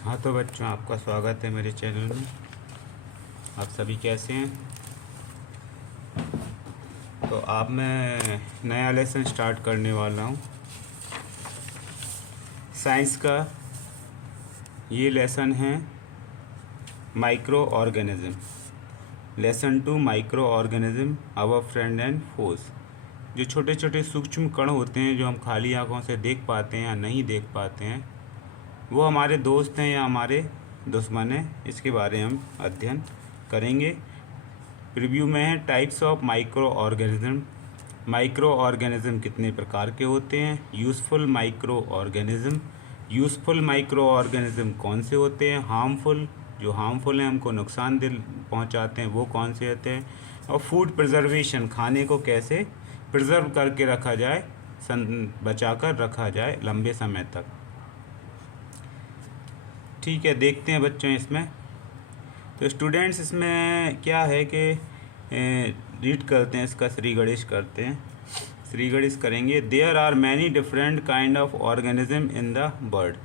हाँ तो बच्चों, आपका स्वागत है मेरे चैनल में। आप सभी कैसे हैं? तो अब मैं नया लेसन स्टार्ट करने वाला हूँ साइंस का। ये लेसन है microorganism. Lesson 2, microorganism our friend and force. जो छोटे छोटे सूक्ष्म कण होते हैं जो हम खाली आँखों से देख पाते हैं या नहीं देख पाते हैं, वो हमारे दोस्त हैं या हमारे दुश्मन हैं, इसके बारे में हम अध्ययन करेंगे। प्रीव्यू में है types of micro organism. Micro organism कितने प्रकार के होते हैं? Useful micro organism. Useful micro organism कौन से होते हैं? हार्मफुल, जो हार्मफुल हैं, हमको नुकसान पहुंचाते हैं, वो कौन से होते हैं? और फूड प्रिजर्वेशन, खाने को कैसे प्रिजर्व करके रखा जाए, बचा कर रखा जाए लंबे समय तक। ठीक है, देखते हैं बच्चों इसमें। तो स्टूडेंट्स, इसमें क्या है कि रीड करते हैं इसका, श्री गणेश करते हैं। श्री गणेश करेंगे। There are many different kind of organism in the world.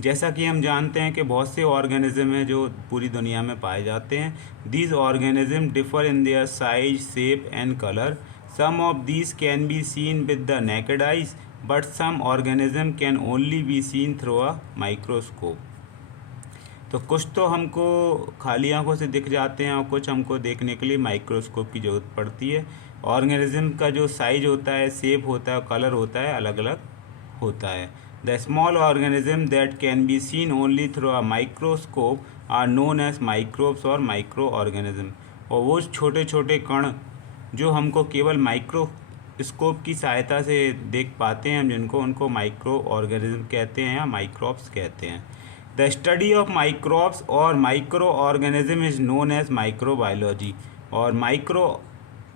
जैसा कि हम जानते हैं कि बहुत से ऑर्गेनिज्म हैं जो पूरी दुनिया में पाए जाते हैं। These organism differ in their size, shape and colour. Some of these can be seen with the naked eyes, but some organism can only be seen through a microscope. तो कुछ तो हमको खाली आंखों से दिख जाते हैं और कुछ हमको देखने के लिए माइक्रोस्कोप की ज़रूरत पड़ती है। ऑर्गेनिज्म का जो साइज होता है, शेप होता है और कलर होता है, अलग अलग होता है। The small organism that can be seen only through a microscope are known as microbes और माइक्रो ऑर्गेनिज्म। और वो छोटे छोटे कण जो हमको केवल माइक्रोस्कोप की सहायता से देख पाते हैं हम, जिनको उनको माइक्रो ऑर्गेनिज्म कहते हैं या माइक्रोब्स कहते हैं। द स्टडी ऑफ माइक्रोब्स और microorganism is known as microbiology. और माइक्रो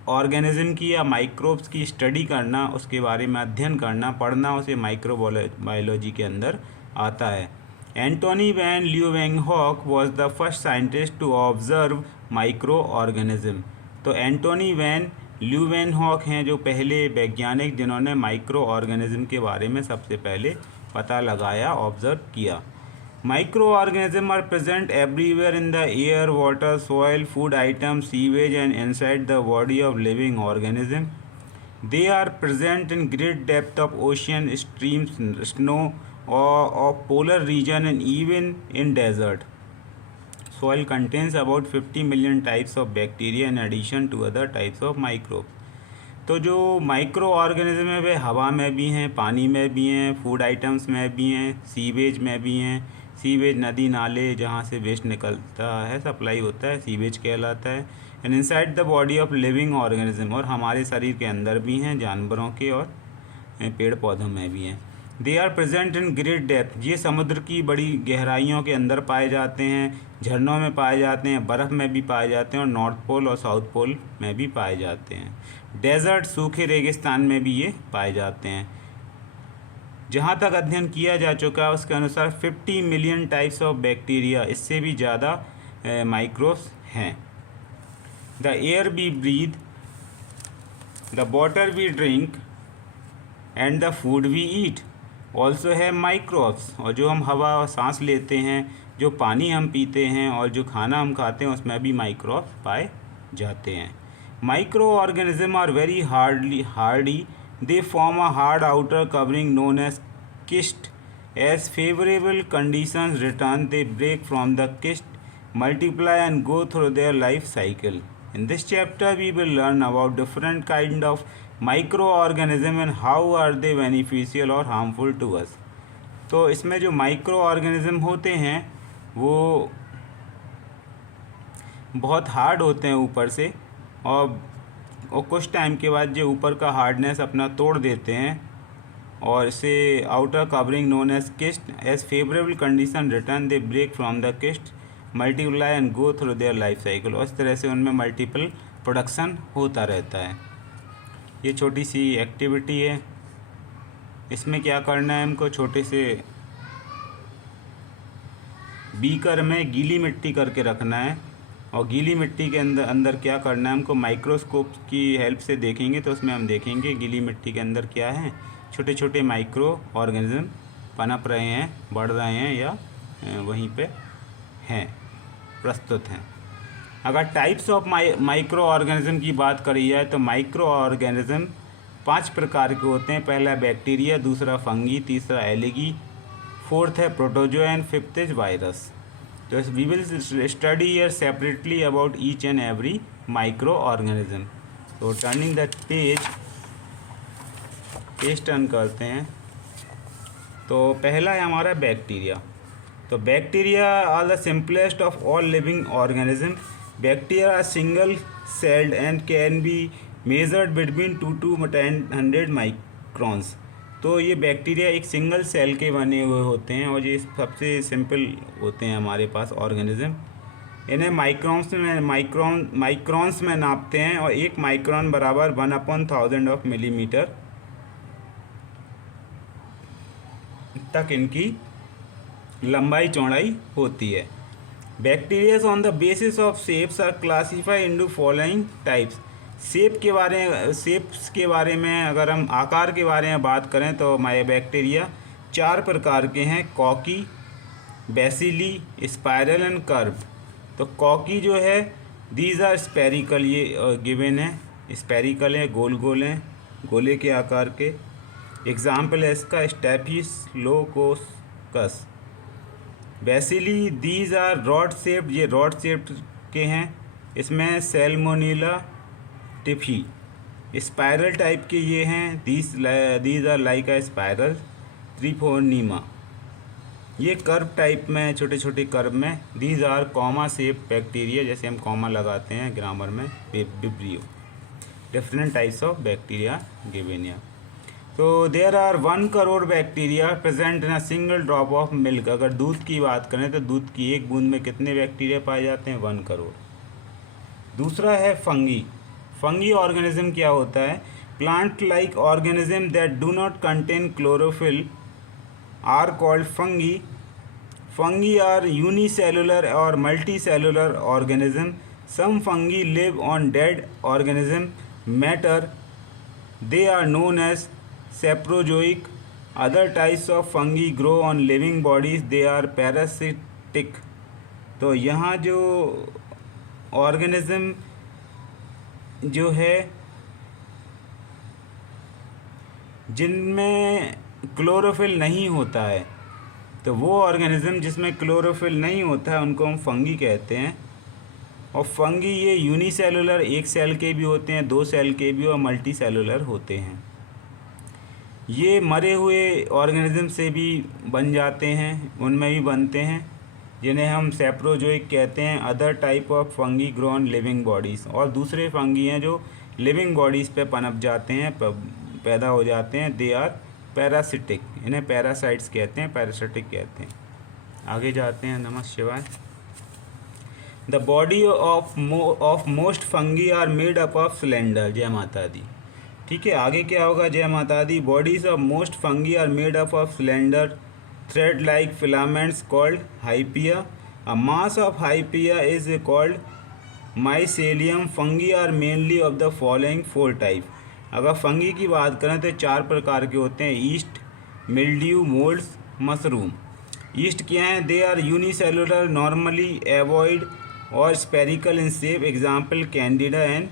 ऑर्गेनिज्म की या माइक्रोब्स की स्टडी करना, उसके बारे में अध्ययन करना, पढ़ना, उसे माइक्रोबायोलॉजी के अंदर आता है। Antonie van Leeuwenhoek was the first scientist to observe micro organism. तो एंटोनी वैन ल्यूवेनहॉक हैं जो पहले वैज्ञानिक जिन्होंने माइक्रो ऑर्गेनिज्म के बारे में सबसे पहले पता लगाया, ऑब्जर्व किया। Microorganisms are present everywhere in the air, water, soil, food items, sewage, and inside the body of living organism. They are present in great depth of ocean, streams, snow, or polar region, and even in desert. Soil contains about 50 million types of bacteria in addition to other types of microbes. तो जो micro organism है वे हवा में भी हैं, पानी में भी हैं, फूड आइटम्स में भी हैं, सीवेज में भी हैं। सीवेज नदी नाले जहाँ से वेस्ट निकलता है, सप्लाई होता है, सीवेज कहलाता है। And inside the body of living organism, और हमारे शरीर के अंदर भी हैं, जानवरों के और पेड़ पौधों में भी हैं। They are present in great depth, ये समुद्र की बड़ी गहराइयों के अंदर पाए जाते हैं, झरनों में पाए जाते हैं, बर्फ़ में भी पाए जाते हैं, और नॉर्थ पोल और साउथ पोल में भी पाए जाते हैं। डेजर्ट, सूखे रेगिस्तान में भी ये पाए जाते हैं। जहाँ तक अध्ययन किया जा चुका है उसके अनुसार 50 मिलियन टाइप्स ऑफ बैक्टीरिया, इससे भी ज़्यादा माइक्रोब्स हैं। The air we breathe, the water we drink and the food we eat also है माइक्रोब्स। और जो हम हवा और सांस लेते हैं, जो पानी हम पीते हैं और जो खाना हम खाते हैं, उसमें भी माइक्रोब्स पाए जाते हैं। Microorganism are very hardy. They form a hard outer covering known as cyst. As favorable conditions return, they break from the cyst, multiply and go through their life cycle. In this chapter, we will learn about different kind of microorganism and how are they beneficial or harmful to us. तो इसमें जो micro organism होते हैं वो बहुत hard होते हैं ऊपर से, और कुछ टाइम के बाद जो ऊपर का हार्डनेस अपना तोड़ देते हैं, और इसे outer covering known as cyst. As favourable condition return, they break from the cyst, multiply and go through their life cycle. और इस तरह से उनमें मल्टीपल प्रोडक्शन होता रहता है। ये छोटी सी एक्टिविटी है। इसमें क्या करना है, हमको छोटे से बीकर में गीली मिट्टी करके रखना है, और गीली मिट्टी के अंदर क्या करना है, हमको माइक्रोस्कोप की हेल्प से देखेंगे तो उसमें हम देखेंगे गीली मिट्टी के अंदर क्या है, छोटे छोटे माइक्रो ऑर्गेनिज्म पनप रहे हैं, बढ़ रहे हैं या वहीं पे हैं, प्रस्तुत हैं। अगर टाइप्स ऑफ माइक्रो ऑर्गेनिज्म की बात करी जाए तो माइक्रो ऑर्गेनिज्म 5 प्रकार के होते हैं। पहला बैक्टीरिया, दूसरा फंगी, तीसरा एलगी, फोर्थ है protozoa and fifth is virus. तो we will study here separately about each and every micro organism. तो टर्निंग द पेज टर्न करते हैं। तो पहला है हमारा बैक्टीरिया। तो bacteria are the simplest of all living organism. Bacteria are single celled and can be measured between 2 to 100 microns. तो ये बैक्टीरिया एक सिंगल सेल के बने हुए होते हैं और ये सबसे सिंपल होते हैं हमारे पास ऑर्गेनिज्म। इन्हें माइक्रॉन्स में नापते हैं और 1 माइक्रॉन बराबर 1/1000 ऑफ मिलीमीटर तक इनकी लंबाई चौड़ाई होती है। Bacteria on the basis of shapes are classified into following types. Shapes के बारे में अगर हम आकार के बारे में बात करें तो हमारे बैक्टीरिया 4 प्रकार के हैं, cocci, bacilli, spiral and curve. तो कॉकी जो है दीज आर स्पेरिकल, ये गिवन है, स्पेरिकल है, गोल गोल हैं, गोले के आकार के। एग्जाम्पल है इसका Staphylococcus. Bacilli these are rod shaped, ये रॉड शेप्ड के हैं, इसमें सैल्मोनेला टिफी। स्पाइरल टाइप के ये हैं, these are like a spiral treponema. ये कर्व टाइप में, छोटे छोटे कर्व में, these are comma shape bacteria, जैसे हम कॉमा लगाते हैं ग्रामर में, Vibrio. Different types of bacteria given here. तो there are 1 crore bacteria present in a single drop of milk. अगर दूध की बात करें तो दूध की एक बूंद में कितने बैक्टीरिया पाए जाते हैं? 1 करोड़। दूसरा है फंगी। फंगी ऑर्गेनिज्म क्या होता है? Plant like organism that do not contain chlorophyll are called fungi. Fungi are unicellular or multicellular organism. Some fungi live on dead organism matter, they are known as saprozoic. Other types of fungi grow on living bodies, they are parasitic. तो यहाँ जो organism जो है जिनमें chlorophyll नहीं होता है, तो वो ऑर्गेनिज्म जिसमें क्लोरोफिल नहीं होता है उनको हम फंगी कहते हैं। और फंगी ये यूनिसेलुलर, 1 सेल के भी होते हैं, 2 सेल के भी, और मल्टी सेलुलर होते हैं। ये मरे हुए ऑर्गेनिज्म से भी बन जाते हैं, उनमें भी बनते हैं, जिन्हें हम सैप्रोजोइक कहते हैं। Other type of fungi grow on living bodies. और दूसरे फंगी हैं जो लिविंग बॉडीज़ पे पनप जाते हैं, पैदा हो जाते हैं। दे आर पैरासिटिक, इन्हें पैरासाइट्स कहते हैं, पैरासिटिक कहते हैं। आगे जाते हैं। नमः शिवाय। The body of most fungi are made up of cylinder. जय माता दी। ठीक है, आगे क्या होगा? जय माता दी। Bodies of most fungi are made up of cylinder thread like filaments called hyphae. A mass of hyphae is called mycelium. Fungi are mainly of the following 4 type. अगर फंगी की बात करें तो 4 प्रकार के होते हैं, yeast, mildew, moulds, mushroom. Yeast क्या हैं? They are unicellular, normally ovoid or spherical in shape. Example Candida and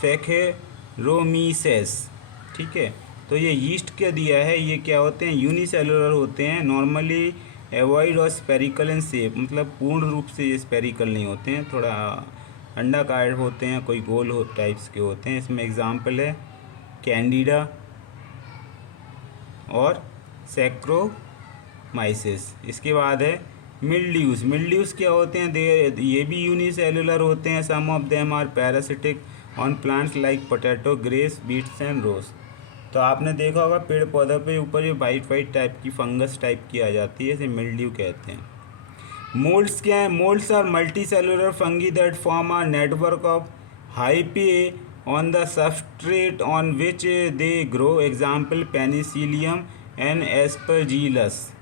Saccharomyces. ठीक है, तो ये यीस्ट क्या दिया है? ये क्या होते हैं? यूनिसेलुलर होते हैं, normally ovoid or spherical in shape, मतलब पूर्ण रूप से ये स्पेरिकल नहीं होते हैं, थोड़ा अंडाकार होते हैं, कोई गोल टाइप्स के होते हैं। इसमें एग्जाम्पल है कैंडिडा और सैक्रोमाइसेस। इसके बाद है मिल्ड्यूज। मिल्ड्यूज क्या होते हैं? ये भी यूनिसेलुलर होते हैं। Some of them are parasitic on plants like potato, grapes, beets and rose. तो आपने देखा होगा पेड़ पौधों पे ऊपर ये वाइट टाइप की फंगस टाइप की आ जाती है, इसे मिल्ड्यू कहते हैं। मोल्ड्स क्या है? Molds are multi cellular fungi that form a network of hyphae on the substrate on which they grow. Example penicillium and aspergillus.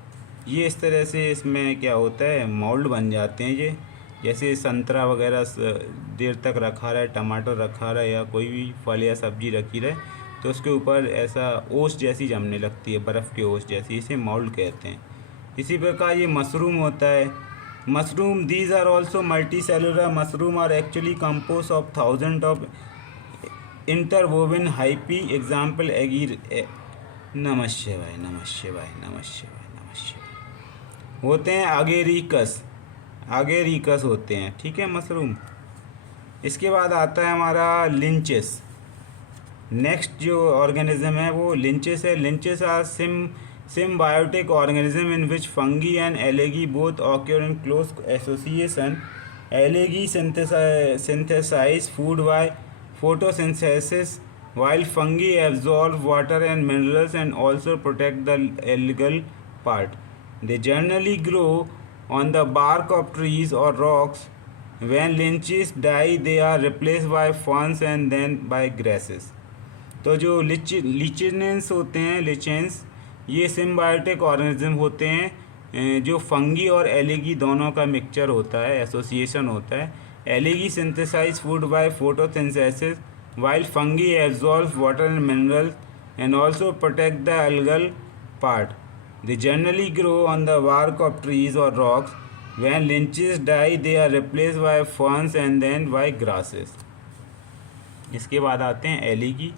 ये इस तरह से इसमें क्या होता है? मोल्ड बन जाते हैं। ये जैसे संतरा वगैरह देर तक रखा रहे, टमाटर रखा रहे, या कोई भी फल या सब्जी रखी रहे, तो उसके ऊपर ऐसा ओस जैसी जमने लगती है, बर्फ़ की ओस जैसी, इसे माउल्ड कहते हैं। इसी प्रकार ये मशरूम होता है। Mushroom, these are also multi cellular. Mushroom are actually compose of thousand of interwoven hyphae. Example agaric. नमः शिवाय, नमः शिवाय, नमः शिवाय, नमः शिवाय। होते हैं आगेरिकस, आगेरिकस होते हैं, ठीक है, मशरूम। इसके बाद आता है हमारा लिंचेस। नेक्स्ट जो ऑर्गेनिज्म है वो लिंचेस है। लिंचेस are symbiotic organism in which fungi and algae both occur in close association. Algae synthesize food by photosynthesis, while fungi absorb water and minerals and also protect the algal part. They generally grow on the bark of trees or rocks. When lichens die, they are replaced by ferns and then by grasses. तो जो लिचेंस होते हैं, लिचेंस, ये symbiotic organism होते हैं जो fungi और algae दोनों का मिक्सचर होता है, एसोसिएशन होता है। Algae synthesize food by photosynthesis, while fungi absorb water and minerals and also protect the algal part. They generally grow on the bark of trees or rocks. When lichens die, they are replaced by ferns and then by grasses. इसके बाद आते हैं algae.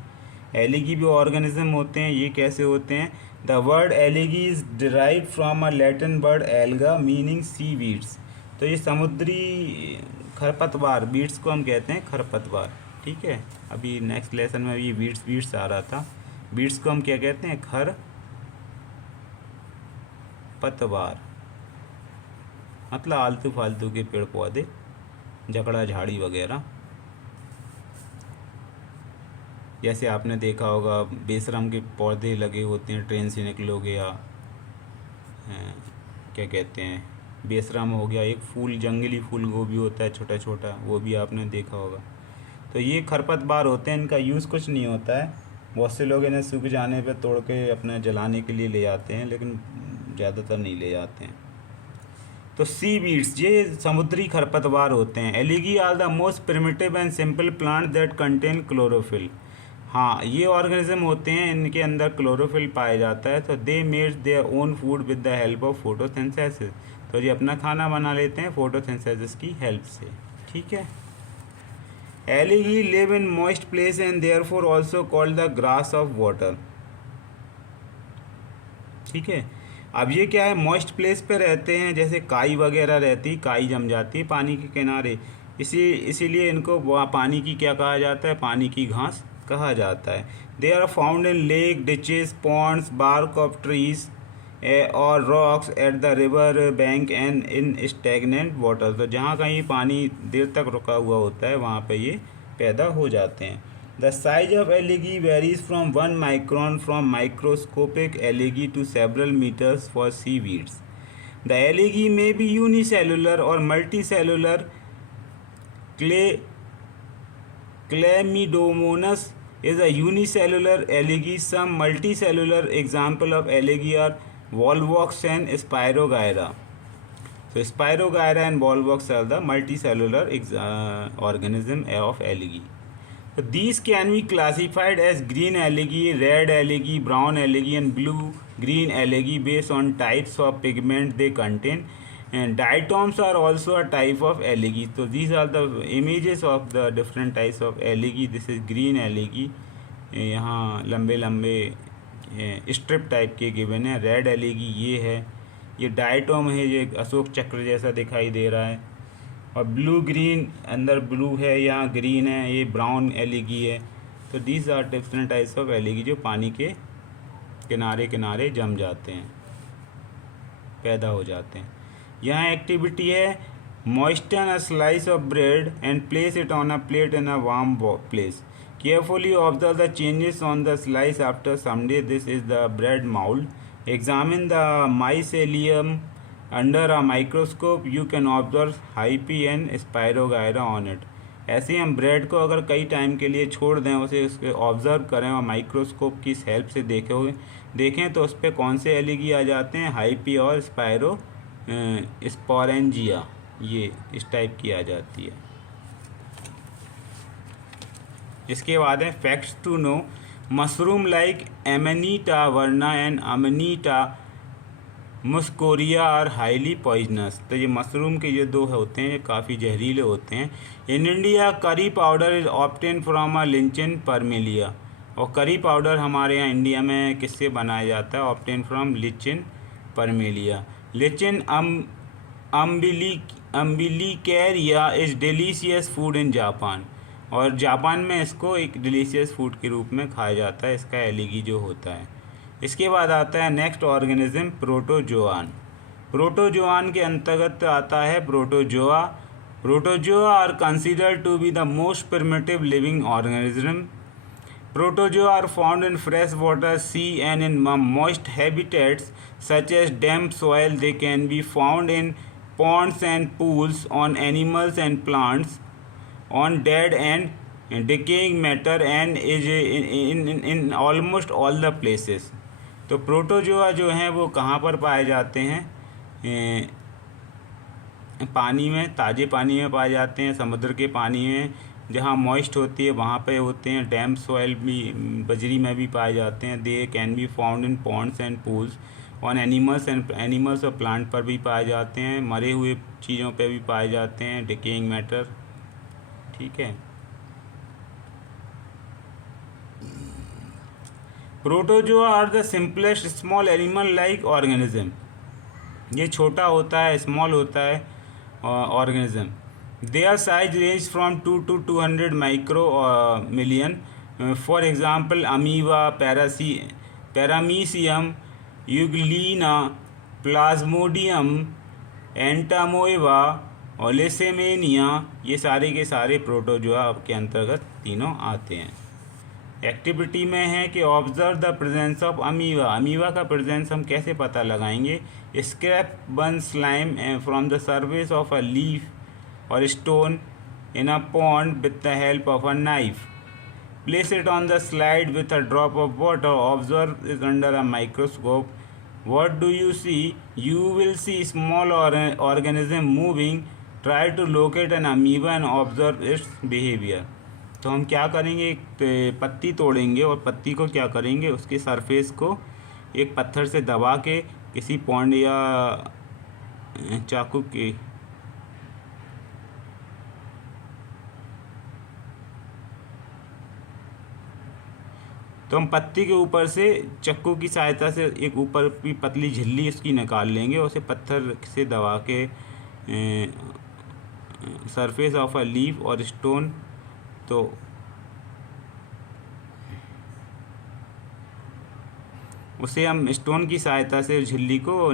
Algae भी organism होते हैं। ये कैसे होते हैं? The word algae is derived from a Latin word alga meaning seaweeds. तो ये समुद्री खरपतवार, बीड्स को हम कहते हैं खरपतवार, ठीक है। अभी नेक्स्ट लेसन में ये बीड्स आ रहा था। बीड्स को हम क्या कहते हैं? खर पतवार, मतलब आलतू फालतू के पेड़ पौधे, जकड़ा झाड़ी वगैरह। जैसे आपने देखा होगा बेशरम के पौधे लगे होते हैं, ट्रेन से निकलोगे या क्या कहते हैं, बेशरम हो गया, एक फूल, जंगली फूल गोभी होता है छोटा छोटा, वो भी आपने देखा होगा। तो ये खरपतवार होते हैं। इनका यूज़ कुछ नहीं होता है। बहुत से लोग इन्हें सूख जाने पर तोड़ के अपने जलाने के लिए ले जाते हैं, लेकिन ज़्यादातर नहीं ले जाते हैं। तो सी वीड्स, ये समुद्री खरपतवार होते हैं। Algae are the most primitive and simple plant that contain chlorophyll. हाँ, ये ऑर्गेनिज्म होते हैं, इनके अंदर क्लोरोफिल पाया जाता है। तो they made their own food with the help of photosynthesis. तो ये अपना खाना बना लेते हैं फोटोसिंथेसिस की हेल्प से, ठीक है। Algae live in moist place and therefore also called the grass of water, ठीक है। अब ये क्या है, मॉइस्ट प्लेस पे रहते हैं, जैसे काई वगैरह रहती, काई जम जाती है पानी के किनारे, इसीलिए इनको पानी की क्या कहा जाता है? पानी की घास कहा जाता है। They are found in lake, ditches, ponds, bark of trees और rocks at the river bank and in stagnant water. तो जहाँ कहीं पानी देर तक रुका हुआ होता है वहाँ पे ये पैदा हो जाते हैं। The size of algae varies from 1 micron from microscopic algae to several meters for seaweeds. The algae may be unicellular or multicellular. Chlamydomonas is a unicellular algae. Some multicellular example of algae are Volvox and Spirogyra. So Spirogyra and Volvox are the multicellular organism of algae. So these can be classified as green algae, red algae, brown algae and blue-green algae based on types of pigment they contain. And diatoms are also a type of algae. So these are the images of the different types of algae. This is green algae. यहाँ लंबे लंबे strip type के given है। Red algae ये है, ये डायटोम है, ये अशोक चक्र जैसा दिखाई दे रहा है। और ब्लू ग्रीन, अंदर ब्लू है, यहाँ ग्रीन है, ये ब्राउन एलगी है। तो these are different types of algae जो पानी के किनारे किनारे जम जाते हैं, पैदा हो जाते हैं। यहाँ एक्टिविटी है, moisten a slice of bread and place it on a plate in a warm place. Carefully observe the changes on the slice after some day. This is the bread mould. Examine the mycelium Under a microscope you can observe hyphae and Spirogyra on it. ऐसे हम bread को अगर कई time के लिए छोड़ दें, उसे उसके ऑब्ज़र्व करें और माइक्रोस्कोप की हेल्प से देखें तो उस पर कौन से एलगी आ जाते हैं? हाइपी और स्पोरेंजिया, ये इस टाइप की आ जाती है। इसके बाद है facts to know. Mushroom like amanita verna and amanita muscaria are highly poisonous. तो ये मशरूम के ये दो होते हैं, ये काफ़ी जहरीले होते हैं। In India curry powder is obtain from a lichen parmelia. और करी पाउडर हमारे यहाँ इंडिया में किससे बनाया जाता है? Obtain from lichen parmelia. Lichen umbilicaria is delicious food in Japan. और जापान में इसको एक डिलीशियस फूड के रूप में खाया जाता है, इसका एलिगी जो होता है। इसके बाद आता है नेक्स्ट ऑर्गेनिज्म प्रोटोजोआन। प्रोटोजोआन के अंतर्गत आता है protozoa. Protozoa are considered to be the most primitive living organism. Protozoa are found in fresh water, sea and in moist habitats such as damp soil. They can be found in ponds and pools, on animals and plants, on dead and decaying matter and is in almost all the places. तो protozoa जो हैं वो कहाँ पर पाए जाते हैं? पानी में, ताज़े पानी में पाए जाते हैं, समुद्र के पानी में जहाँ मॉइस्ट होती है वहाँ पे होते हैं। डैम्प सॉइल भी, बजरी में भी पाए जाते हैं। They can be found in Pond's and pools, on animals और प्लांट पर भी पाए जाते हैं। मरे हुए चीज़ों पे भी पाए जाते हैं, डिकेइंग मैटर। ठीक है। Protozoa are the simplest small animal like organism. ये छोटा होता है, स्मॉल होता है organism. Their size range from 2 to 200 micromillion. For example, amoeba, paramecium, euglena, plasmodium, entamoeba और लेसेमेनिया, ये सारे के सारे प्रोटोजोआ के अंतर्गत तीनों आते हैं। एक्टिविटी में है कि observe the presence of amoeba. Amoeba का प्रेजेंस हम कैसे पता लगाएंगे? Scrap one slime from the surface of a leaf or stone in a pond with the help of a knife. Place it on the slide with a drop of water. Observe it under a microscope. What do you see? You will see small organism moving. Try to locate an amoeba and observe its behavior. तो हम क्या करेंगे? एक पत्ती तोड़ेंगे और पत्ती को क्या करेंगे? उसके सरफेस को एक पत्थर से दबा के किसी पॉन्ड या चाकू के तो हम पत्ती के ऊपर से चक्कू की सहायता से एक ऊपर की पतली झिल्ली उसकी निकाल लेंगे और उसे पत्थर से दबा के सरफेस ऑफ अ लीफ और स्टोन, तो उसे हम स्टोन की सहायता से झिल्ली को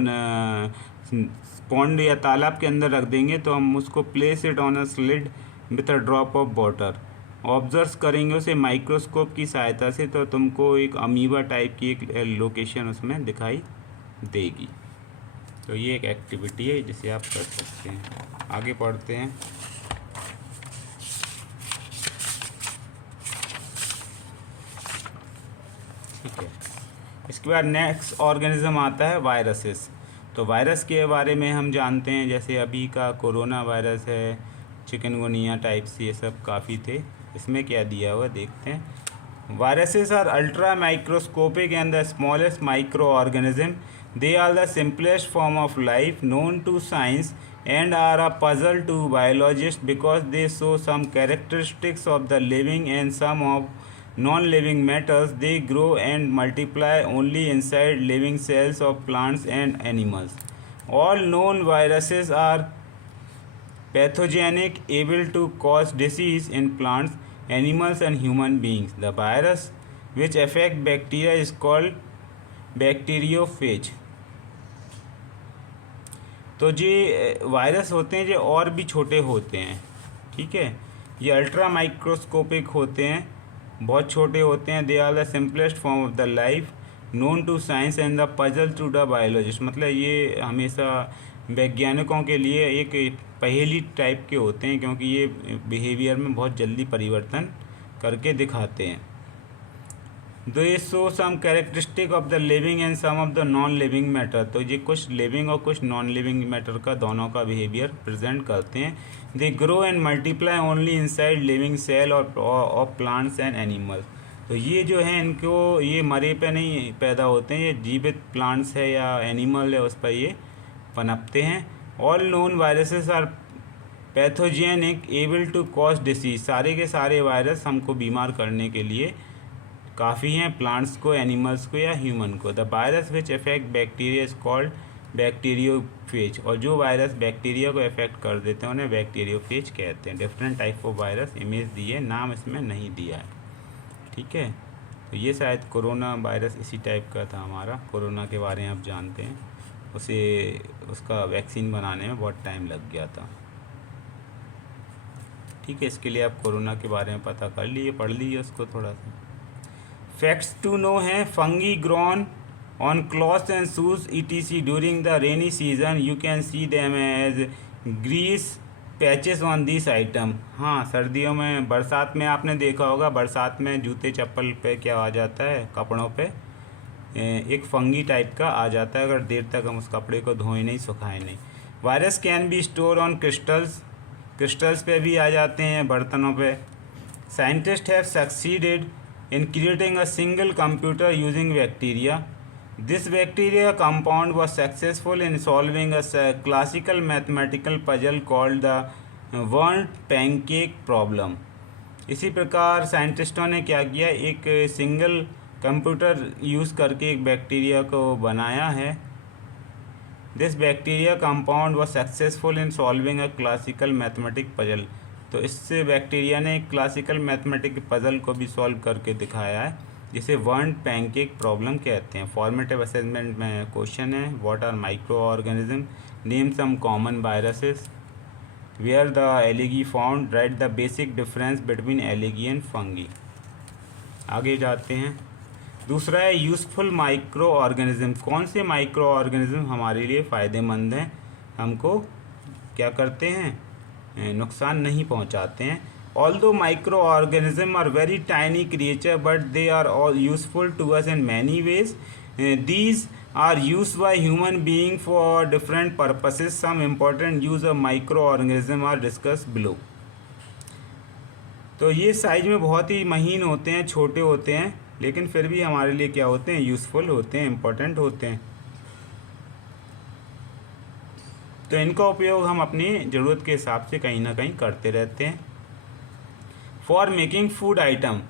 पॉन्ड या तालाब के अंदर रख देंगे। तो हम उसको place it on a slid with a drop of water. Observe करेंगे उसे माइक्रोस्कोप की सहायता से, तो तुमको एक अमीबा टाइप की एक लोकेशन उसमें दिखाई देगी। तो ये एक एक्टिविटी है जिसे आप कर सकते हैं। आगे पढ़ते हैं। ठीक है। इसके बाद नेक्स्ट ऑर्गेनिज्म आता है वायरसेस। तो वायरस के बारे में हम जानते हैं, जैसे अभी का कोरोना वायरस है, चिकनगुनिया टाइप्स, ये सब काफ़ी थे। इसमें क्या दिया हुआ देखते हैं। Viruses are ultra microscopic and the smallest microorganism. They are the simplest form of life known to science and are a puzzle to biologists because they show some characteristics of the living and some of non-living matters. They grow and multiply only inside living cells of plants and animals. All known viruses are pathogenic, able to cause disease in plants, animals and human beings. The virus which affect bacteria is called bacteriophage. तो ये virus होते हैं, जो और भी छोटे होते हैं। ठीक है, ये अल्ट्रा माइक्रोस्कोपिक होते हैं, बहुत छोटे होते हैं। They are the simplest form of the life known to science and the puzzle to the biologist. मतलब ये हमेशा वैज्ञानिकों के लिए एक पहेली टाइप के होते हैं, क्योंकि ये बिहेवियर में बहुत जल्दी परिवर्तन करके दिखाते हैं। They show some characteristic of the living and some of the non living matter. तो ये कुछ लिविंग और कुछ नॉन लिविंग मैटर का दोनों का बिहेवियर प्रेजेंट करते हैं। They grow and multiply only inside living cell और ऑफ प्लांट्स एंड एनिमल्स। तो ये जो है इनको, ये मरे पे नहीं पैदा होते हैं, ये जीवित प्लांट्स है या एनिमल है उस पर ये पनपते हैं। All known viruses are pathogenic able to cause disease, सारे के सारे वायरस हमको बीमार करने के लिए काफ़ी हैं, प्लांट्स को, एनिमल्स को या ह्यूमन को। The virus which affect bacteria is called bacteriophage, और जो वायरस बैक्टीरिया को अफेक्ट कर देते हैं उन्हें बैक्टीरियोफेज कहते हैं। Different type of virus image दिए, नाम इसमें नहीं दिया है, ठीक है। तो ये शायद कोरोना वायरस इसी टाइप का था हमारा, कोरोना के बारे में आप जानते हैं, उसे उसका वैक्सीन बनाने में बहुत टाइम लग गया था, ठीक है। इसके लिए आप कोरोना के बारे में पता कर लीजिए, पढ़ लीजिए उसको थोड़ा सा। फैक्ट्स टू नो हैं, fungi grown on clothes and shoes etc during the rainy season, you can see them as grease patches on this item. हाँ, सर्दियों में, बरसात में आपने देखा होगा, बरसात में जूते चप्पल पे क्या आ जाता है, कपड़ों पे एक फंगी टाइप का आ जाता है अगर देर तक हम उस कपड़े को धोएं नहीं, सुखाएं नहीं। Virus can be store on crystals, crystals पे भी आ जाते हैं, बर्तनों पे। Scientist have succeeded in creating a single computer using bacteria. This bacteria compound was successful in solving a classical mathematical puzzle called the burnt pancake problem. इसी प्रकार साइंटिस्टों ने क्या किया, एक सिंगल कंप्यूटर यूज़ करके एक बैक्टीरिया को बनाया है। This bacteria compound was successful in solving a classical mathematical puzzle. तो इससे बैक्टीरिया ने क्लासिकल मैथमेटिक पजल को भी सॉल्व करके दिखाया है, जिसे बर्न्ड पैनकेक प्रॉब्लम कहते हैं। फॉर्मेटिव असेसमेंट में क्वेश्चन है, what are micro organism, name some common viruses, where the algae found, write the basic difference between algae and fungi. आगे जाते हैं। दूसरा है यूज़फुल माइक्रो ऑर्गेनिज्म, कौन से माइक्रो ऑर्गेनिज्म हमारे लिए फ़ायदेमंद हैं, हमको क्या करते हैं, नुकसान नहीं पहुंचाते हैं। Although microorganism are very tiny creature but they are all useful to us in many ways, these are use by human being for different purposes, some important use of microorganism are discuss below. तो ये size में बहुत ही महीन होते हैं, छोटे होते हैं, लेकिन फिर भी हमारे लिए क्या होते हैं, यूज़फुल होते हैं, इम्पोर्टेंट होते हैं। तो इनका उपयोग हम अपनी ज़रूरत के हिसाब से कहीं ना कहीं करते रहते हैं। For making food item,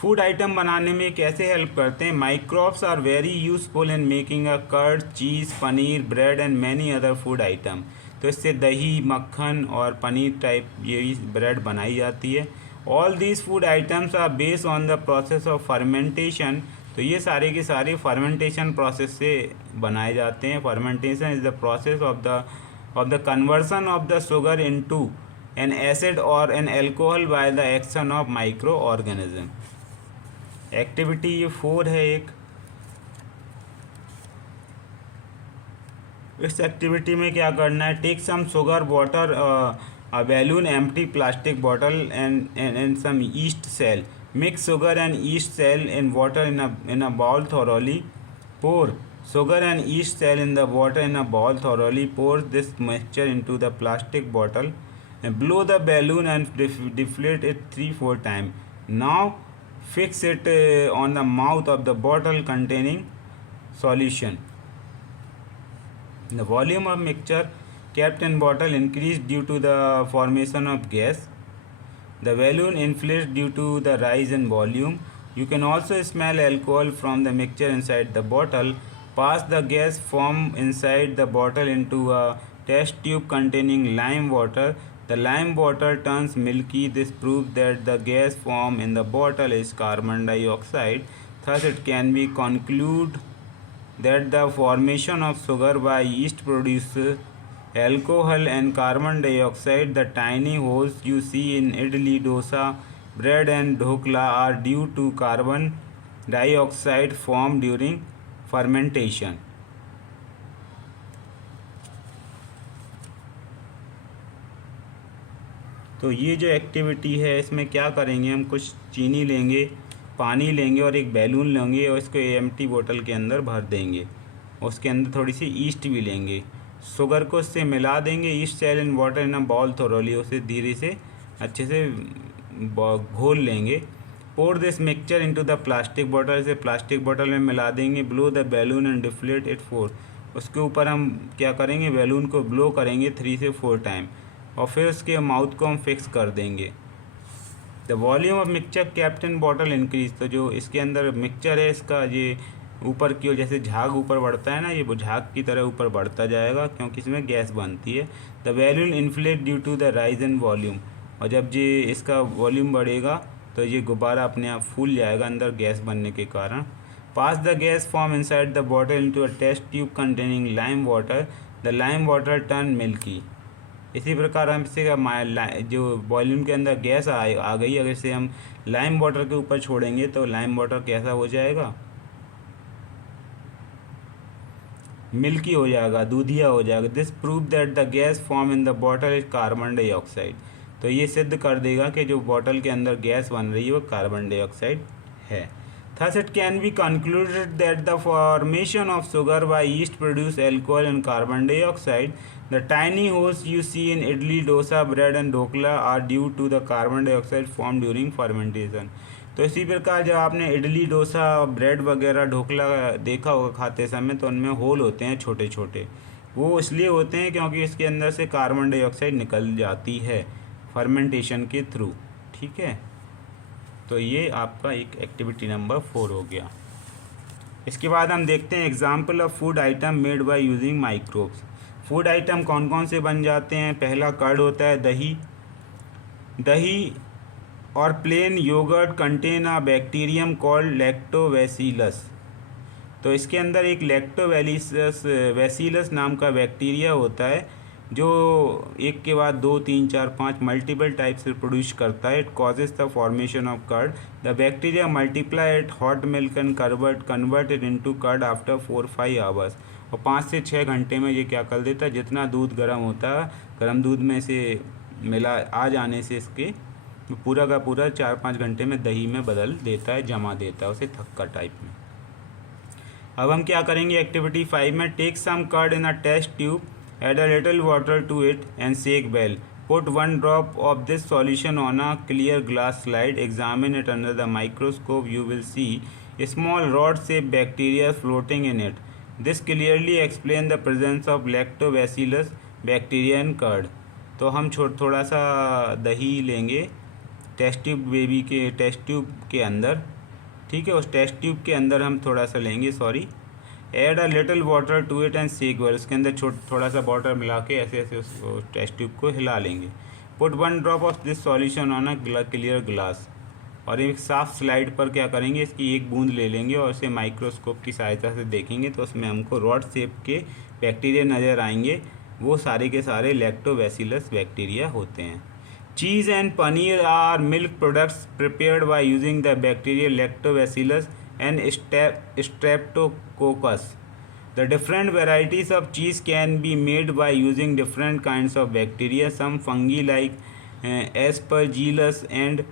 food item बनाने में कैसे हेल्प करते हैं, microbes are very useful in making a curd, cheese, paneer, bread and many other food item. तो इससे दही, मक्खन और पनीर टाइप ये ब्रेड बनाई जाती है। All these food items are based on the process of fermentation, तो ये सारे के सारे फर्मेंटेशन प्रोसेस से बनाए जाते हैं। Fermentation is the process of the conversion of the sugar into an acid or an alcohol by the action of microorganism. Activity ये 4 है एक। इस एक्टिविटी में क्या करना है, take some sugar water, a balloon, empty plastic bottle and some yeast cell, mix sugar and yeast cell in water in a bowl thoroughly, pour sugar and yeast cell in the water in a bowl thoroughly, pour this mixture into the plastic bottle and blow the balloon and deflate it 3-4 times. Now fix it on the mouth of the bottle containing solution. The volume of mixture kept in bottle increased due to the formation of gas. The balloon inflates due to the rise in volume. You can also smell alcohol from the mixture inside the bottle. Pass the gas form inside the bottle into a test tube containing lime water. The lime water turns milky. This proves that the gas form in the bottle is carbon dioxide. Thus, it can be concluded that the formation of sugar by yeast produces alcohol and carbon dioxide. The tiny holes you see in idli, dosa, bread and dhokla are due to carbon dioxide formed during fermentation. तो ये जो activity है इसमें क्या करेंगे, हम कुछ चीनी लेंगे, पानी लेंगे और एक बैलून लेंगे और इसको एम्प्टी बोतल के अंदर भर देंगे। उसके अंदर थोड़ी सी ईस्ट भी लेंगे, शुगर को इससे मिला देंगे। Yeast cell in water in a bowl thoroughly, उसे धीरे से अच्छे से घोल लेंगे। Pour this mixture into the plastic bottle, इसे प्लास्टिक बॉटल में मिला देंगे। Blow the balloon and deflate it 4, उसके ऊपर हम क्या करेंगे, बैलून को ब्लो करेंगे 3 से 4 टाइम, और फिर उसके माउथ को हम फिक्स कर देंगे। The volume of mixture kept in bottle increase, तो जो इसके अंदर मिक्सचर है इसका ये ऊपर की ओर जैसे झाग ऊपर बढ़ता है ना, ये झाग की तरह ऊपर बढ़ता जाएगा क्योंकि इसमें गैस बनती है। The balloon inflate due to the rise in volume, और जब ये इसका वॉल्यूम बढ़ेगा तो ये गुब्बारा अपने आप फूल जाएगा अंदर गैस बनने के कारण। Pass the gas form inside the bottle into a test tube containing lime water, the lime water turn milky. इसी प्रकार हम इसे जो वॉल्यूम के अंदर गैस आ गई, अगर इसे हम लाइम वाटर के ऊपर छोड़ेंगे तो लाइम वाटर कैसा हो जाएगा, मिल्की हो जाएगा, दूधिया हो जाएगा। This prove that the gas form in the bottle is carbon dioxide, तो ये सिद्ध कर देगा कि जो बॉटल के अंदर गैस बन रही है वो कार्बन डाइऑक्साइड है। Thus it can be concluded that the formation of sugar by yeast produce alcohol and carbon dioxide. The tiny holes you see in idli, dosa, bread and dhokla are due to the carbon dioxide formed during fermentation. तो इसी प्रकार जब आपने idli, dosa, bread वगैरह, ढोकला देखा होगा खाते समय, तो उनमें होल होते हैं छोटे छोटे, वो इसलिए होते हैं क्योंकि इसके अंदर से कार्बन डाइऑक्साइड निकल जाती है फर्मेंटेशन के थ्रू। ठीक है, तो ये आपका एक एक्टिविटी नंबर 4 हो गया। इसके बाद हम देखते हैं example of food item made by using microbes. Food item कौन कौन से बन जाते हैं। पहला कर्ड होता है, दही और plain yoghurt contain a bacterium called Lactobacillus. तो इसके अंदर एक लैक्टोबैसिलस नाम का बैक्टीरिया होता है जो एक के बाद 2, 3, 4, 5 मल्टीपल टाइप से प्रोड्यूस करता है। It causes the formation of curd. The bacteria multiply at hot milk and convert it into curd after 4-5 hours. और 5 से 6 घंटे में ये क्या कर देता है, जितना दूध गर्म होता है, गर्म दूध में से मिला आ जाने से इसके पूरा का पूरा 4-5 घंटे में दही में बदल देता है, जमा देता है उसे थक्का टाइप में। अब हम क्या करेंगे एक्टिविटी 5 में, take some curd in a test tube, add a little water to it and shake well. Put 1 drop of this solution on a clear glass slide. Examine it under the microscope. You will see a small rod-shaped bacteria floating in it. This clearly explains the presence of lactobacillus bacteria in curd. तो हम थोड़ा सा दही लेंगे test tube baby के test tube के अंदर। ठीक है, उस टेस्ट ट्यूब के अंदर हम थोड़ा सा लेंगे, add a little water to it and shake well. उसके अंदर थोड़ा सा वाटर मिला के ऐसे ऐसे उस टेस्ट ट्यूब को हिला लेंगे। Put 1 drop of this solution on a clear glass, और एक साफ स्लाइड पर क्या करेंगे, इसकी एक बूंद ले लेंगे और इसे माइक्रोस्कोप की सहायता से देखेंगे तो उसमें हमको रॉड शेप के बैक्टीरिया नज़र आएंगे। वो सारे के सारे लैक्टोबैसिलस बैक्टीरिया होते हैं। Cheese and paneer are milk products prepared by using the bacteria lactobacillus and Streptococcus. The different varieties of cheese can be made by using different kinds of bacteria. Some fungi like Aspergillus and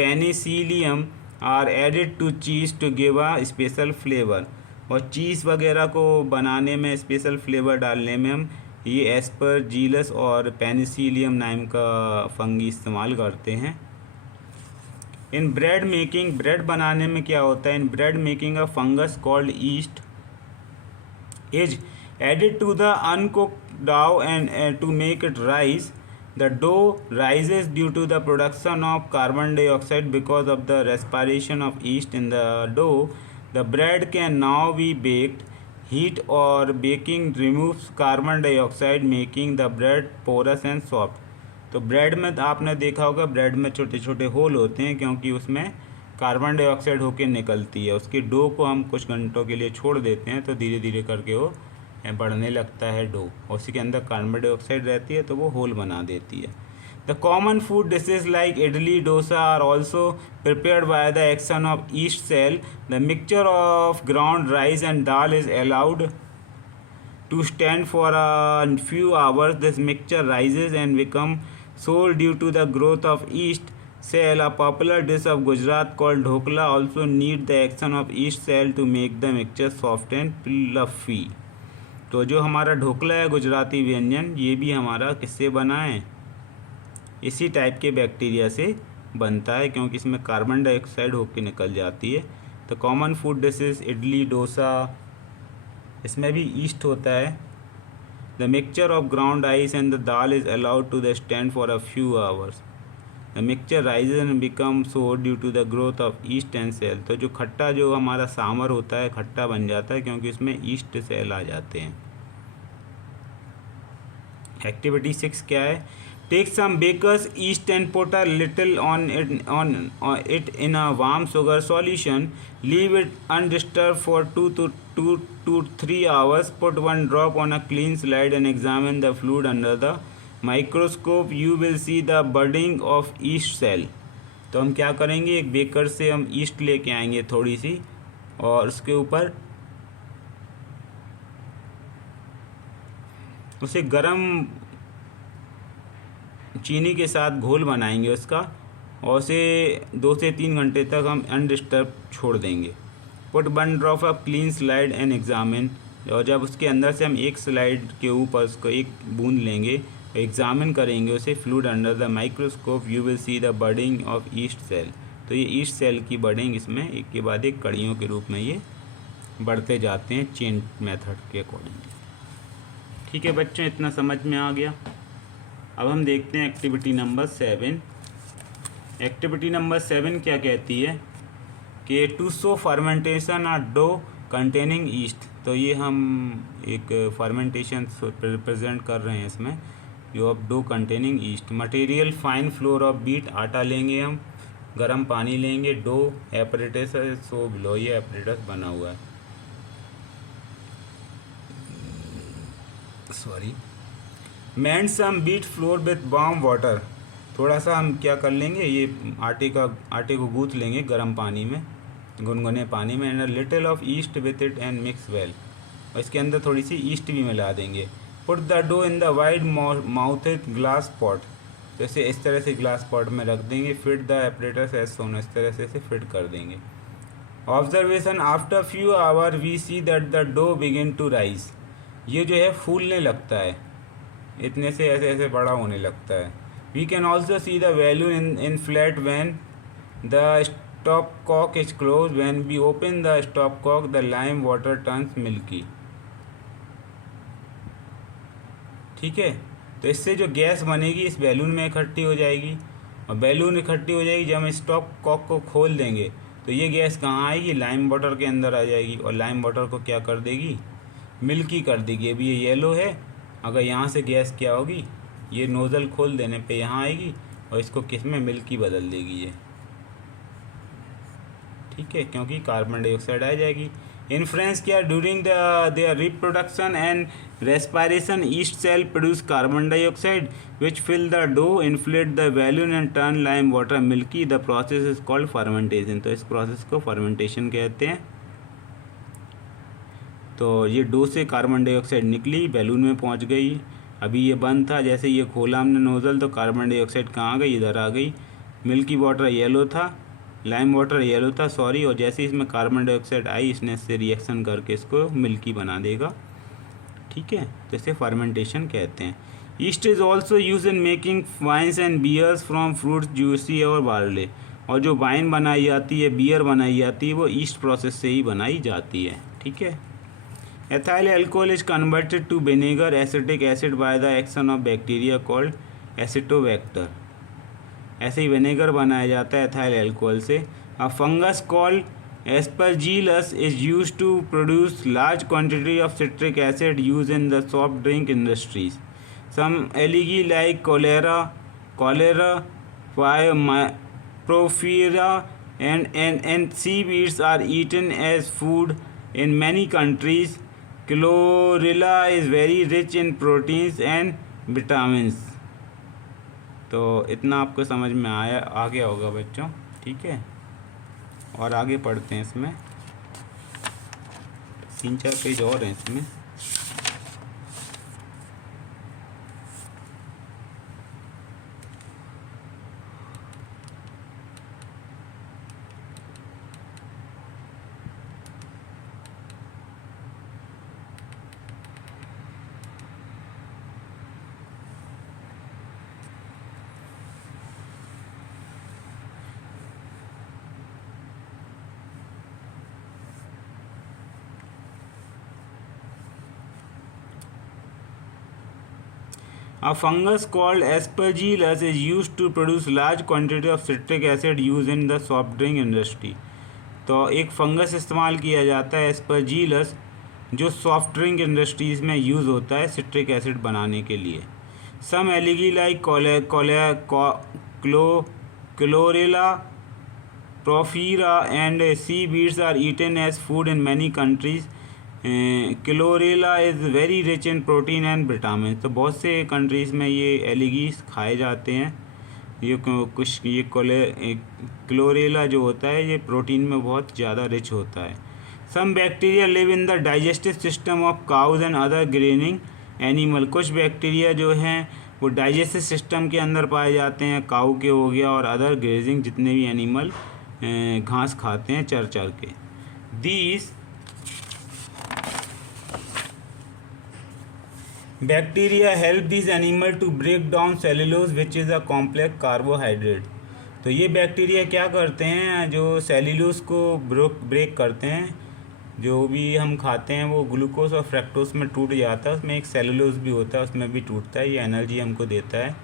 Penicillium are added to cheese to give a special flavor. और चीज़ वगैरह को बनाने में special flavour डालने में हम ये aspergillus और पेनिसिलियम नाम का फंगी इस्तेमाल करते हैं। इन ब्रेड मेकिंग, ब्रेड बनाने में क्या होता है, in bread making a fungus called yeast is added to the uncooked dough and to make it rise. The dough rises due to the production of carbon dioxide because of the respiration of yeast in the dough. The bread can now be baked. Heat और baking removes carbon dioxide making the bread porous and soft. तो bread में आपने देखा होगा, bread में छोटे छोटे whole होते हैं क्योंकि उसमें कार्बन डाइऑक्साइड होकर निकलती है। उसकी डो को हम कुछ घंटों के लिए छोड़ देते हैं तो धीरे धीरे करके वो बढ़ने लगता है डो, और उसी के अंदर कार्बन डाइऑक्साइड रहती है तो वो होल बना देती है। The common food dishes like idli, dosa are also prepared by the action of yeast cell. The mixture of ground rice and dal is allowed to stand for a few hours. This mixture rises and become sold due to the growth of yeast cell. A popular dish of Gujarat called dhokla also need the action of yeast cell to make the mixture soft and fluffy. तो जो हमारा ढोकला है गुजराती व्यंजन, ये भी हमारा किससे बना है, इसी टाइप के बैक्टीरिया से बनता है, क्योंकि इसमें कार्बन डाइऑक्साइड होकर निकल जाती है। तो common food dishes idli, dosa, इसमें भी ईस्ट होता है। The mixture of ground rice and the dal is allowed to the stand for a few hours. The mixture rises and become sour due to the growth of yeast and cell. तो जो खट्टा जो हमारा सांभर होता है खट्टा बन जाता है क्योंकि इसमें ईस्ट सेल आ जाते हैं। एक्टिविटी 6 क्या है? Take some baker's yeast and put a little on it in a warm sugar solution, leave it undisturbed for 2 to 3 hours, put one drop on a clean slide and examine the fluid under the microscope, you will see the budding of yeast cell। तो हम क्या करेंगे, एक baker से हम east लेके आएंगे थोड़ी सी, और उसके ऊपर उसे गरम चीनी के साथ घोल बनाएंगे उसका, और उसे 2 से 3 घंटे तक हम अनडिस्टर्ब छोड़ देंगे। Put one drop of clean slide and examine, और जब उसके अंदर से हम एक स्लाइड के ऊपर उसको एक बूंद लेंगे, एग्जामिन करेंगे उसे, fluid under the microscope, you will see the budding of yeast cell. तो ये ईस्ट सेल की बर्डिंग इसमें एक के बाद एक कड़ियों के रूप में ये बढ़ते जाते हैं चेन मेथड के अकॉर्डिंग। ठीक है बच्चों, इतना समझ में आ गया। अब हम देखते हैं एक्टिविटी नंबर 7। एक्टिविटी नंबर 7 क्या कहती है कि to show fermentation of dough containing yeast. तो ये हम एक फर्मेंटेशन रिप्रेजेंट कर रहे हैं इसमें, जो of dough containing yeast. Material fine flour of wheat, आटा लेंगे हम, गर्म पानी लेंगे, डो एपरेटस सो बिलो, ये एपरेटस बना हुआ है, sorry. Meant some wheat flour with warm water, थोड़ा सा हम क्या कर लेंगे, ये आटे को गूँथ लेंगे गर्म पानी में, गुनगुने पानी में, and little of yeast with it and mix well, और इसके अंदर थोड़ी सी ईस्ट भी मिला देंगे। Put the dough in the wide mouthed glass pot, जैसे इस तरह से ग्लास पॉट में रख देंगे। Fit the apparatus as shown, इस तरह से फिट कर देंगे। Observation, after few hour we see that the dough begin to rise, ये जो है फूलने लगता है, इतने से ऐसे ऐसे बड़ा होने लगता है। We can also see the value inflate when the stopcock is closed, when we open the stopcock the lime water turns milky। ठीक है, तो इससे जो गैस बनेगी इस बैलून में इकट्ठी हो जाएगी, और बैलून इकट्ठी हो जाएगी, जब हम स्टॉप कॉक को खोल देंगे तो ये गैस कहाँ आएगी, लाइम वाटर के अंदर आ जाएगी, और लाइम वाटर को क्या कर देगी, मिल्की कर देगी। अभी ये येलो है, अगर यहाँ से गैस क्या होगी, ये नोज़ल खोल देने पे यहाँ आएगी, और इसको किस में, मिल्की बदल देगी ये। ठीक है, क्योंकि कार्बन डाइऑक्साइड आ जाएगी। इन्फ्लुएंस किया, during their reproduction and respiration yeast cell produce carbon dioxide which fill the dough, inflate the balloon and turn lime water milky, the process is called fermentation. तो इस प्रोसेस को fermentation कहते हैं। तो ये dough से carbon dioxide निकली, balloon में पहुंच गई, अभी ये बंद था, जैसे ये खोला हमने नोज़ल तो कार्बन डाइऑक्साइड कहाँ आ गई, इधर आ गई। मिल्की वाटर येलो था, लाइम वाटर येलो था, सॉरी, और जैसे इसमें कार्बन डाइऑक्साइड आई, इसने इससे रिएक्शन करके इसको मिल्की बना देगा। ठीक है, तो इसे फर्मेंटेशन कहते हैं। Yeast is also use in making wines and beers from fruits, juicy और बार्ले, और जो वाइन बनाई जाती है, बियर बनाई जाती है, वो ईस्ट प्रोसेस से ही बनाई जाती है। ठीक है। Ethyl alcohol is converted to vinegar acetic acid by the action of bacteria called acetobacter. ऐसे ही विनेगर बनाया जाता है एथाइल एल्कोहल से। A fungus called aspergillus is used to produce large quantity of citric acid use in the soft drink industries. Some algae like cholera, porphyria and seaweeds are eaten as food in many countries. Chlorella is very rich in proteins and vitamins। तो इतना आपको समझ में आ गया होगा बच्चों। ठीक है, और आगे पढ़ते हैं। इसमें 3-4 पेज और हैं इसमें। A fungus called Aspergillus is used to produce large quantity of citric acid used in the soft drink industry. तो एक फंगस इस्तेमाल किया जाता है एस्परजीलस, जो सॉफ्ट ड्रिंक इंडस्ट्रीज़ में यूज़ होता है सिट्रिक एसिड बनाने के लिए. Some algae like chlorella, porphyra and seaweeds are eaten as food in many countries. Chlorella is very rich in protein and vitamin. तो बहुत से कंट्रीज़ में ये एलिगीज खाए जाते हैं. ये क्लोरेला जो होता है ये प्रोटीन में बहुत ज़्यादा रिच होता है. Some bacteria live in the digestive system of cows and other grazing animal. कुछ बैक्टीरिया जो हैं वो डाइजेस्टिव सिस्टम के अंदर पाए जाते हैं. काऊ के हो गया और अदर ग्रेजिंग जितने भी एनिमल घास खाते हैं चर के. These bacteria help this animal to break down cellulose which is a complex carbohydrate. तो ये बैक्टीरिया क्या करते हैं, जो सेल्यूलोज को ब्रेक करते हैं. जो भी हम खाते हैं वो ग्लूकोज और फ्रैक्टोज में टूट जाता है, उसमें एक सेल्यूलोज भी होता है, उसमें भी टूटता है. ये एनर्जी हमको देता है.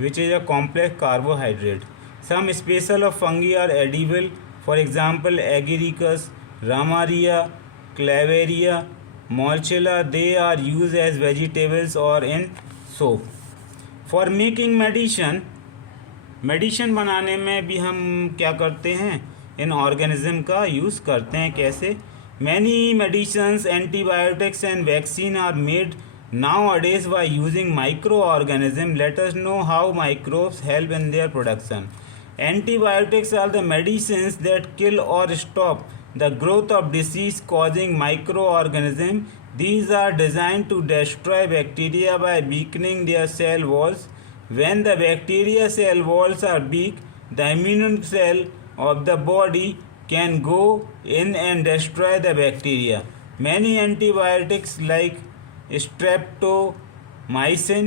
Which is a complex carbohydrate. Some special of fungi are edible, for example agaricus, ramaria, clavaria, Molchella. They are used as vegetables or in soap. For making medicine बनाने में भी हम क्या करते हैं, इन ऑर्गेनिज्म का यूज़ करते हैं. कैसे? Many medicines, antibiotics and vaccine are made nowadays by using microorganisms. Let us know how microbes help in their production. Antibiotics are the medicines that kill or stop the growth of disease causing microorganisms. These are designed to destroy bacteria by weakening their cell walls. When the bacteria cell walls are weak, the immune cell of the body can go in and destroy the bacteria. Many antibiotics like streptomycin,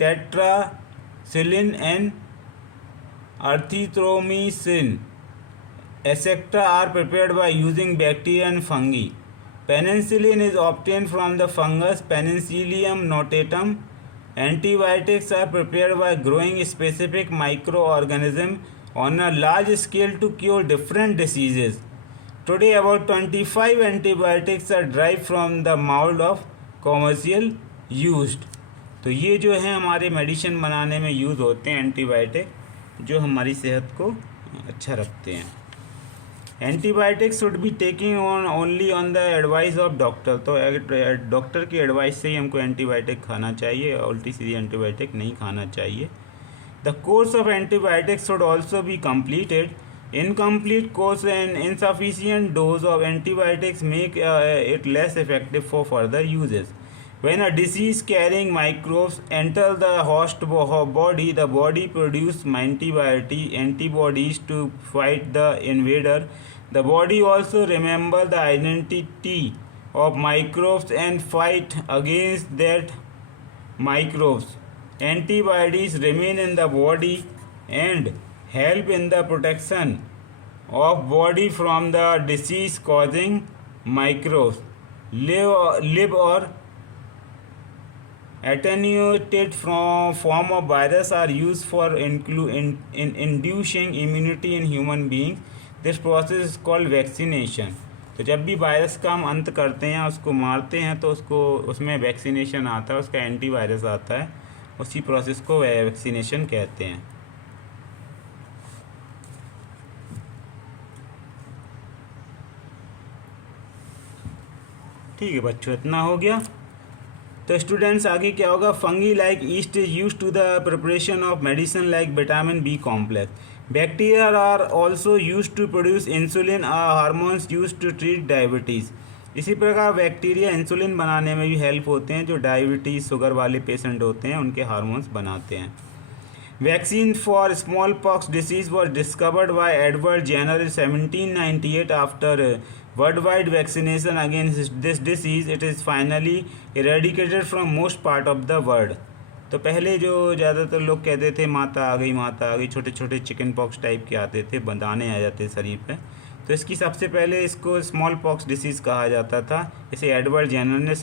tetracycline and erythromycin etc. are prepared by using bacteria and fungi. Penicillin is obtained from the fungus Penicillium notatum. Antibiotics are prepared by growing specific microorganisms on a large scale to cure different diseases. Today about 25 antibiotics are derived from the mold of commercial used. तो ये जो है हमारे medicine बनाने में use होते हैं antibiotic, जो हमारी सेहत को अच्छा रखते हैं. Antibiotics should be taking only on the advice of doctor. तो डॉक्टर की एडवाइस से ही हमको एंटीबायोटिक खाना चाहिए, उल्टी सीधी एंटीबायोटिक नहीं खाना चाहिए. The course of antibiotics should also be completed. Incomplete course and insufficient dose of antibiotics make it less effective for further uses. When a disease-carrying microbes enter the host body, the body produces antibodies to fight the invader. The body also remembers the identity of microbes and fight against that microbes. Antibodies remain in the body and help in the protection of body from the disease-causing microbes. Live or attenuated form of virus are used for inducing immunity in human beings. This process is called vaccination. तो जब भी virus का हम अंत करते हैं, उसको मारते हैं, तो उसमें वैक्सीनेशन आता है, उसका एंटीवायरस आता है. उसी प्रोसेस को वैक्सीनेशन कहते हैं. ठीक है बच्चों, इतना हो गया. तो स्टूडेंट्स आगे क्या होगा, fungi like yeast is use to the preparation of medicine like vitamin B complex. Bacteria are also use to produce insulin hormones use to treat diabetes. इसी प्रकार बैक्टीरिया इंसुलिन बनाने में भी हेल्प होते हैं. जो डायबिटीज़ शुगर वाले patient होते हैं उनके हार्मोन्स बनाते हैं. Vaccine for smallpox disease was discovered by Edward Jenner in 1798. After worldwide vaccination against this disease, it is finally eradicated from most part of the world. तो पहले जो ज़्यादातर लोग कहते थे माता आ गई, छोटे छोटे चिकन पॉक्स टाइप के आते थे, दाने आ जाते शरीर पे. तो इसकी सबसे पहले इसको स्मॉल पॉक्स डिसीज़ कहा जाता था. इसे एडवर्ड जेनर ने